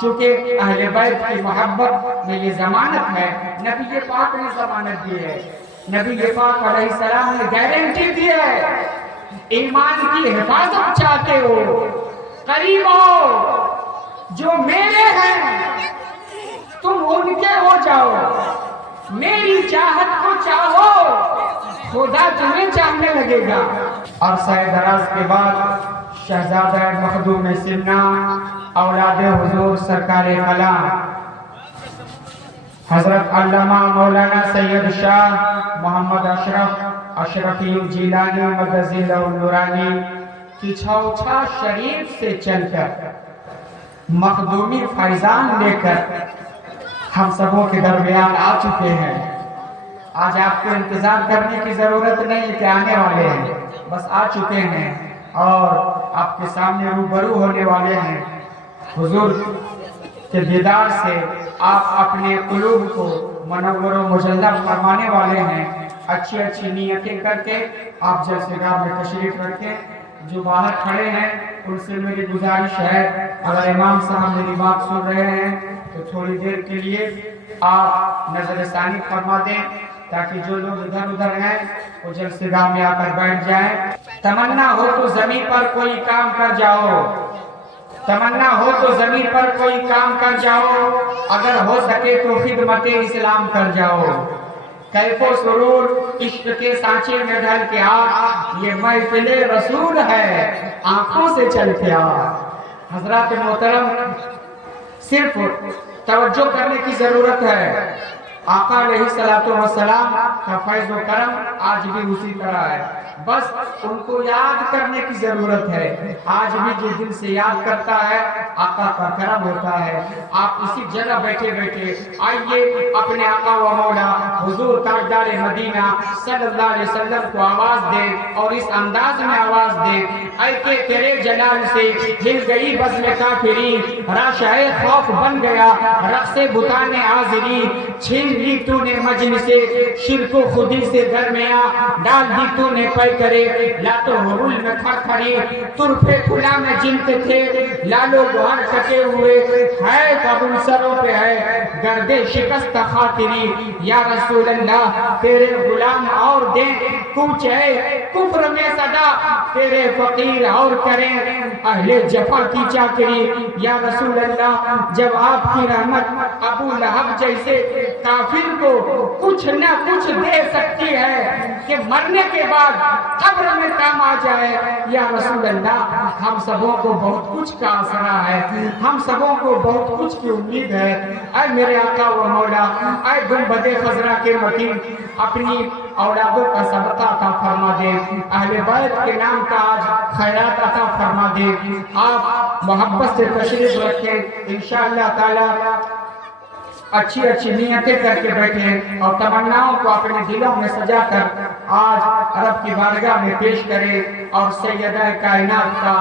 چونکہ اہل بیت کی محبت میں یہ ضمانت ہے، نبی پاک نے ضمانت دی ہے، نبی پاک علیہ السلام نے گارنٹی دی ہے۔ ایمان کی حفاظت چاہتے ہو، قریب ہو، جو میرے ہیں تم ان کے ہو جاؤ، میری چاہت کو چاہو، خدا تمہیں چاہنے لگے گا۔ عرصہ دراز کے بعد شہزادہ مخدوم سمنا اولاد حضور سرکار کلام حضرت علامہ مولانا سید شاہ محمد اشرفی جیلانی مدضی لہ النورانی کی چھوچھا شریف سے چل کر مخدومی فیضان لے کر ہم سبوں کے درمیان آ چکے ہیں۔ آج آپ کو انتظار کرنے کی ضرورت نہیں کہ آنے والے ہیں، بس آ چکے ہیں اور آپ کے سامنے روبرو ہونے والے ہیں۔ حضور کے دیدار سے آپ اپنے قلوب کو منور و مجلہ فرمانے والے ہیں۔ اچھی اچھی نیتیں کر کے آپ جلسے گاہ میں تشریف رکھیں۔ جو باہر کھڑے ہیں ان سے میری گزارش ہے، اگر امام صاحب میری بات سن رہے ہیں تو تھوڑی دیر کے لیے آپ نظر ثانی فرما دیں تاکہ جو لوگ ادھر ادھر ہیں وہ جلسے گاہ میں آ کر بیٹھ جائیں۔ تمنا ہو تو زمین پر کوئی کام کر جاؤ، تمنا ہو تو زمین پر کوئی کام کر جاؤ، اگر ہو سکے تو خدمت اسلام کر جاؤ۔ کیف و سرور عشق کے سانچے میں ڈھل کے آ، یہ محفل رسول ہے آنکھوں سے چل کے آ۔ حضرات محترم، صرف توجہ کرنے کی ضرورت ہے۔ آقا علیہ السلام کا فیض و کرم آج بھی اسی طرح ہے، بس ان کو یاد کرنے کی ضرورت ہے۔ آج بھی جو دل سے یاد کرتا ہے آقا کا کرم ہوتا ہے۔ آپ اسی جگہ بیٹھے بیٹھے آئیے اپنے آقا و مولا حضور تاجدار مدینہ صلی اللہ علیہ وسلم کو آواز دیں اور اس انداز میں آواز دیں، اے کہ تیرے جلال سے ہل گئی بزم کافرین، راشع خوف بن گیا رقص بتان حاضرین، چھین لی تو نے مجلس شرک و خودی سے درمیاں، ڈال دی تو نے پے کرے لاتو حرول میں کھا کھڑی، طرفے کھلا میں جنت تھے لالو گوھر کٹے ہوئے، ہے قبول سروں پہ ہے گرد شکست خاطری، یا رسول اللہ تیرے غلام اور دیں کوچ ہے کفر میں صدا، تیرے فقیر اور کریں اہل جفا کی چاکری، یا رسول اللہ جب آپ کی رحمت ابو لہب جیسے کافر کو کچھ نہ کچھ دے سکتی ہے کہ مرنے کے بعد قبر میں کام آ جائے، یا رسول اللہ ہم سبوں کو بہت کچھ کا آسرا ہے، ہم سبوں کو بہت کچھ کی امید ہے۔ اے میرے آقا و مولا، اے گنبد خضرا کے متین، اپنی اولادوں کا صدقہ عطا فرما دے، اہل بیت کے نام کا آج خیرات عطا فرما دے۔ آپ محبت سے تشریف رکھیں، انشاءاللہ تعالی اچھی اچھی نیتیں کر کے بیٹھیں اور تمناؤں کو اپنے دلوں میں سجا کر آج رب کی بارگاہ میں پیش کریں اور سیدہ کائنات کا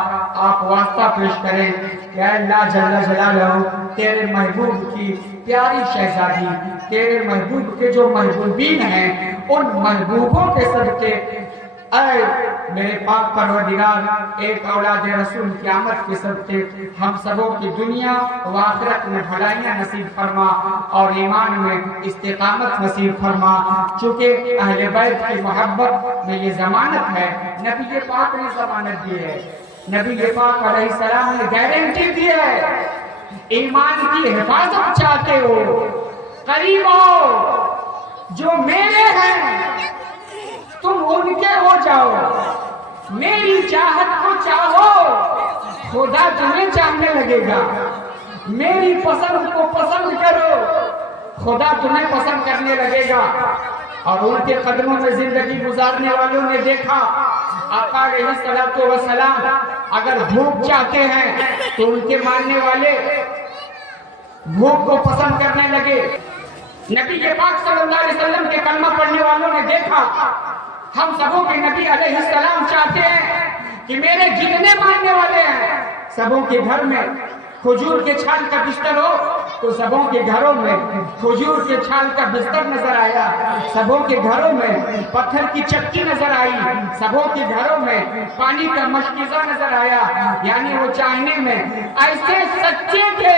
آپ واسطہ پیش کریں کہ اے اللہ جل جلالہ، تیرے محبوب کی پیاری شہزادی، تیرے محبوب کے جو محبوبین ہیں ان محبوبوں کے صدقے اے میرے پاک پروردگار ایک اولاد رسول کی آمد کے صدقے ہم سبوں کی دنیا و آخرت میں بھلائیاں نصیب فرما اور ایمان میں استقامت نصیب فرما۔ چونکہ اہل بیت کی محبت میں یہ ضمانت ہے، نبی پاک نے ضمانت دی ہے، نبی پاک علیہ السلام نے گارنٹی دی ہے۔ ایمان کی حفاظت چاہتے ہو، قریب ہو، جو میرے ہیں تم ان کے ہو جاؤ، میری چاہت کو چاہو، خدا تمہیں چاہنے لگے گا، میری پسند کو پسند کرو، خدا تمہیں پسند کرنے لگے گا۔ اور ان کے قدموں میں زندگی گزارنے والوں نے دیکھا آقا علیہ السلام اگر بھوک چاہتے ہیں تو ان کے ماننے والے بھوک کو پسند کرنے لگے۔ نبی پاک صلی اللہ علیہ وسلم کے کلمہ پڑھنے والوں نے دیکھا ہم سبوں کے نبی علیہ السلام چاہتے ہیں کہ میرے جتنے ماننے والے ہیں سبوں کے گھر میں کھجور کے چھال کا بستر ہو تو سبوں کے گھروں میں کھجور کے چھال کا بستر نظر آیا، سبوں کے گھروں میں پتھر کی چکی نظر آئی، سبوں کے گھروں میں پانی کا مشکیزہ نظر آیا، یعنی وہ چاہنے میں ایسے سچے تھے